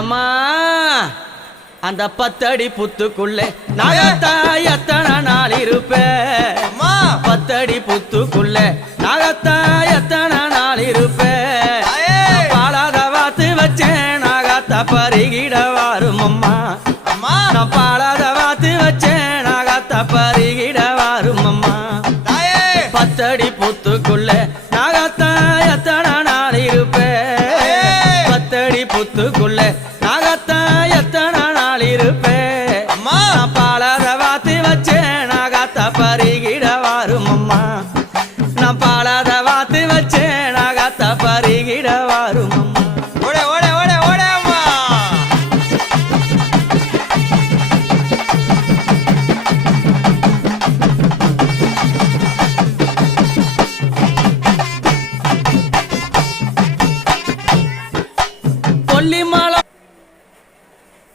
எம்மா அந்த 10 அடி புத்துக்குள்ளே நாகத்தா எத்தனை நாள் இருப்பேன் 10 அடி புத்துக்குள்ளே நாகத்தா எத்தனை நாள் இருப்பேன் பாலாத வாத்து வச்சேன் நாகத்தா பருகிட வாரும் அம்மா நான் பாலாத வாத்து வச்சேன் நாகத்தா பருகிட வாரும் அம்மா 10 அடி புத்துக்குள்ளே நாகத்தா எத்தனை நாள் இருப்பேன் 10 அடி புத்துக்குள்ளே நாகத்தா எத்தனை நாள் இருப்பேன்